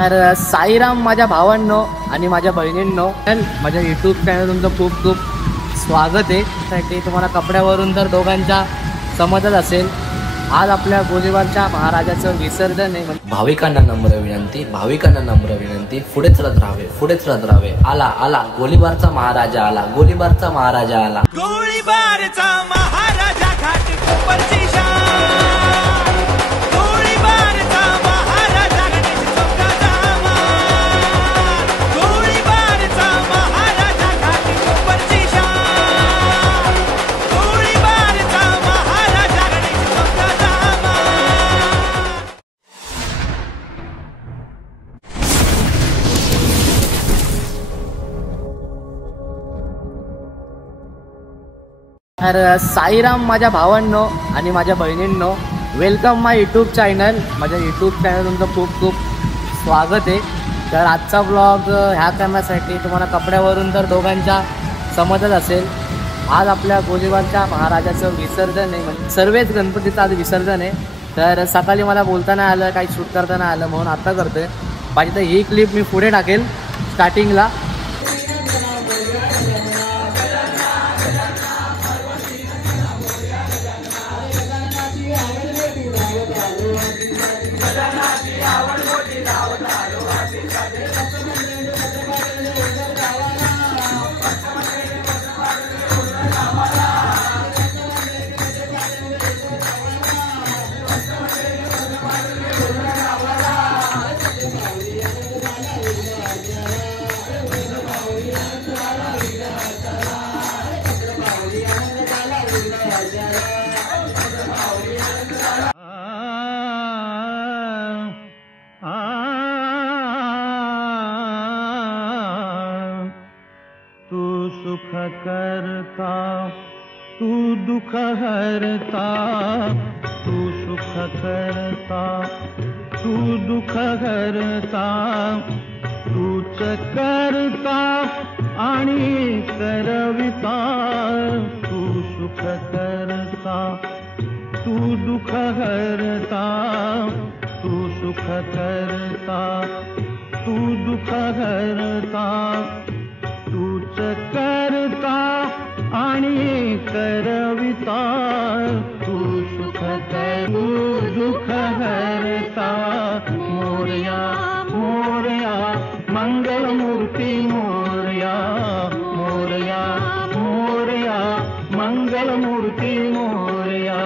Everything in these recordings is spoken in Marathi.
तर साईराम माझ्या भावांनो आणि माझ्या बहिणींनो, माझ्या यूट्यूब चॅनल तुमचं खूप खूप स्वागत आहे। त्यासाठी तुम्हाला कपड्यावरून तर दोघांच्या समजत असेल, आज आपल्या गोलीबारच्या महाराजाचं विसर्जन आहे। भाविकांना नम्र विनंती, भाविकांना नम्र विनंती, पुढे चलत राहावे, पुढे चलत राहावे। आला आला गोलीबारचा महाराजा आला, गोलीबारचा महाराजा आला, गोलीबारचा महाराजा घाट कोपरची शान, गोलीबारचा महाराजा गणेश चौकाचा मान, गोलीबारचा महाराजा घाट कोपरची शान, गोलीबारचा महाराजा गणेश चौकाचा मान। तर साईराम माझ्या भावांनो आणि माझ्या बहिणींनो, वेलकम माय यूट्यूब चॅनल। माझ्या यूट्यूब चॅनल तुमचं खूप खूप स्वागत आहे। तर आजचा ब्लॉग ह्या करण्यासाठी तुम्हाला कपड्यावरून तर दोघांच्या समजत असेल, आज आपल्या गोलीबारच्या महाराजाचं विसर्जन आहे। म्हणजे सर्वच गणपतीचं आज विसर्जन आहे। तर सकाळी मला बोलता नाही आलं, काही शूट करता नाही आलं, म्हणून आता करतोय। पाहिजे तर ही क्लिप मी पुढे टाकेल स्टार्टिंगला। तू सुख करता, तू दुख हरता, तू सुख करता, तू दुख हरता, तूच करता आणि करविता, तू सुख करता, तू दुख हरता, तू सुख करता, तू दुख हरता, तूच करता आणि करविता, तू सुख कर, तू दुख हरता। मोरया मोरया मंगलमूर्ती मोरया, मोरया मोरया मंगलमूर्ती मोरया।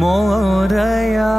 मोरया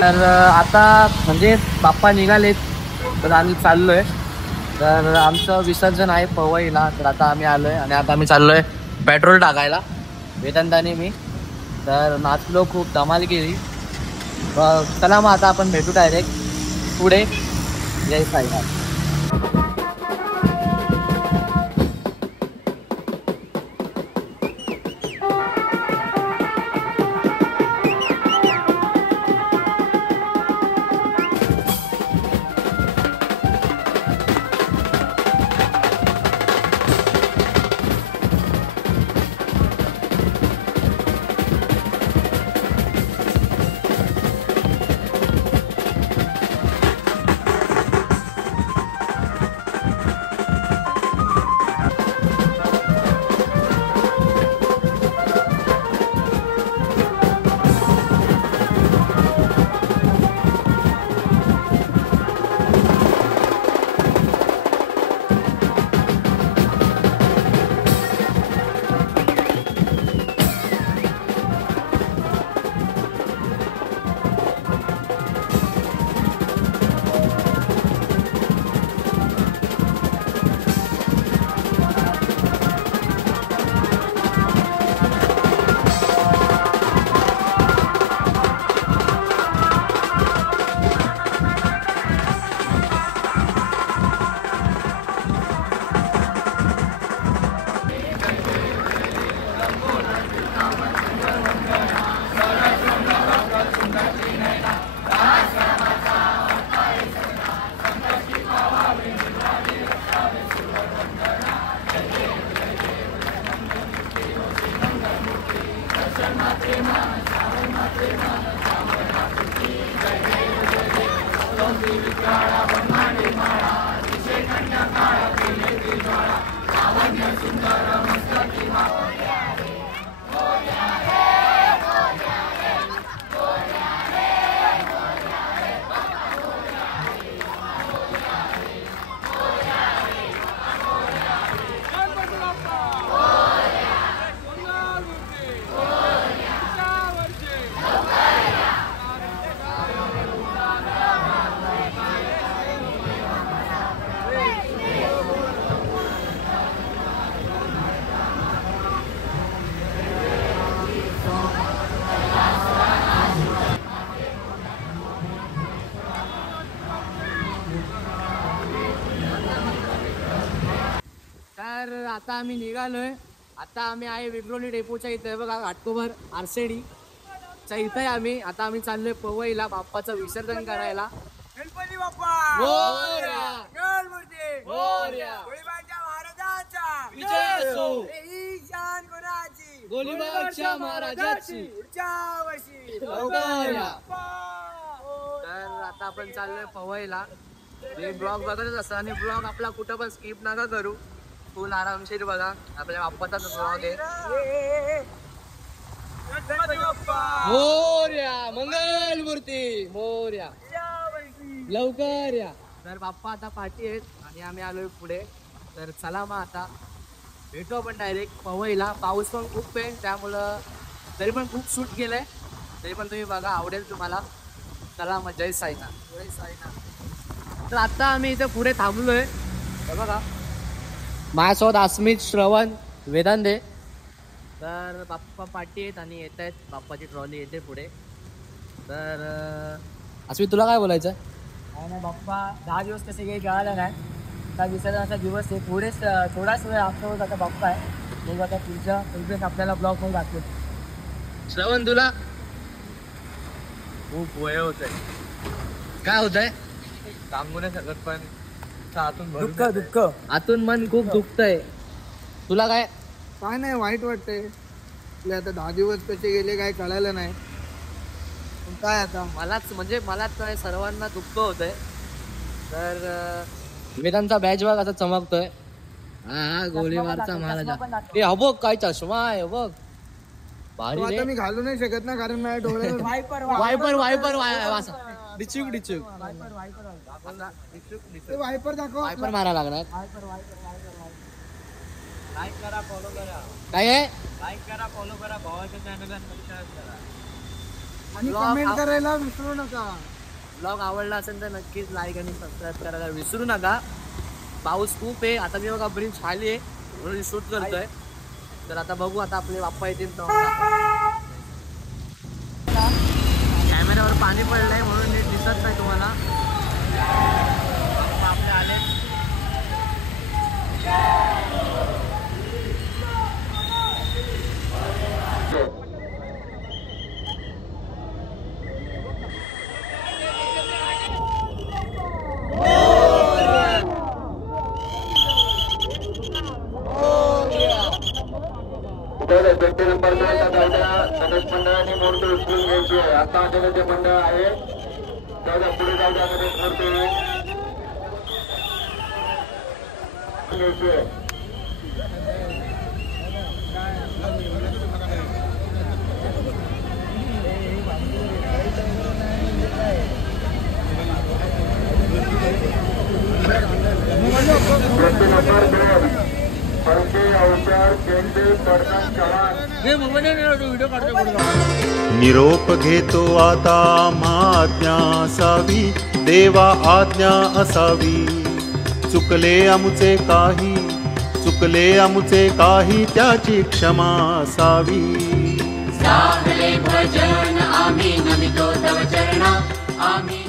तर आता म्हणजे बाप्पा निघालेत तर आम्ही चाललोय. तर आमचं विसर्जन आहे पवईला. तर आता आम्ही आलोय आणि आता आम्ही चाललोय पेट्रोल टाकायला वेदांताने मी. तर नाचलो, खूप धमाल केली. चला मग आता आपण भेटू डायरेक्ट पुढे. जय साईनाथ. सुंदर मस्तकी आता आम्ही निघालोय. आता आम्ही आहे विक्रोली डेपोच्या इथे बघा, घाटकोपर आरसेडी च्या इथे आम्ही. आता आम्ही चाललोय पवईला बाप्पाचं विसर्जन करायला. गणपती बाप्पा मोरया! गणमूर्ती मोरया! गोळीबारच्या महाराजांचा विजय असो! ही शान कोणाची गोलीबारच्या महाराजाची पुढच्या वर्षी लवकर या. बाप्पा. तर आता आपण चाललोय पवईला. हे ब्लॉग बघतच असता आणि ब्लॉग आपला कुठं पण स्किप नका करू, फुल आरामशीर बघा. आपल्या बाप्पाचाच ब्लॉग आहे. गणपती बाप्पा मोरया! मंगल मूर्ती मोरया! पुढच्या वर्षी लवकर या. तर बाप्पा आता पाठी आहेत आणि आम्ही आलोय पुढे. तर चला मग आता भेटू आपण डायरेक्ट पवईला. पाऊस पण खूप आहे त्यामुळं तरी पण खूप शूट केलंय. तरी पण तुम्ही बघा, आवडेल तुम्हाला. चला मग जय साईनाथ. जय साईनाथ. तर आता आम्ही इथे पुढे थांबलोय. हे बघा माझ्यासोबत अस्मित, श्रवण, वेदांते. तर बाप्पा पाठी आहेत आणि येत आहेत. बाप्पाची ट्रॉली येते पुढे. तर अस्मित तुला काय बोलायचं? काय नाही बाप्पा, 10 दिवस कसे काही कळालं नाही. आता विसर्जनाचा दिवस आहे, पुढेच थोडाच वेळ आपल्यावर आता बाप्पा आहे. मग आता पुढच्या आपल्याला ब्लॉग पण दाखवेल. श्रवण तुला खूप वय होत आहे. काय होत आहे? सांगू नाही शकत पण आतून दुःख दुःख आतून मन खूप दुखतंय. तुला काय? काय नाही, वाईट वाटतंय. आपले आता 10 दिवस कसे गेले काय कळालं नाही. पण काय आता मलाच काय सर्वांना दुःख होतंय. तर वेदांचा बॅच बघ आता चमकतोय. हा गोळीबारचा महाराजा. ए हा बघ काय चष्मा आहे बघ, भारी तो रे. आता मी घालू नाही शकत ना, कारण माझ्या डोळ्यावर वायपर डिचूक वायपर दाखव. वायपर मारा लागणार. लाईक करा, फॉलो करा, काय आहे? लाईक करा, फॉलो करा, भावाच्या चॅनलला सबस्क्राईब करा. आणि Vlog कमेंट आव- करायला विसरू नका. ब्लॉग आवडला असेल तर नक्कीच लाईक आणि सबस्क्राईब करायला विसरू नका. पाऊस खूप आहे. आता मी बघा ब्रिज खाली आहे म्हणून शूट करतोय. तर आता बघू, आता आपले बाप्पा येतील कॅमेऱ्यावर पाणी पडलंय म्हणून नीट दिसत नाही तुम्हाला. बाप्पा आपले आले. व्यक्ती नंबर 2 गणेश मंडळाने मूर्ती उचलून घ्यायची आहे. आता आलेलं जे मंडळ आहे त्याला पुढे जाऊ द्या. गणेश मूर्ती घ्यायची आहे. व्यक्ती नंबर 2 परके अवचार केंद्र पडतान चव्हाण. व्हिडिओ काढतो. निरोप घेतो आता आज्ञा असावी, देवा आज्ञा असावी. चुकले अमुचे काही त्याची क्षमा असावी. साहले भजन आम्ही नमितो तव चरणा आम्ही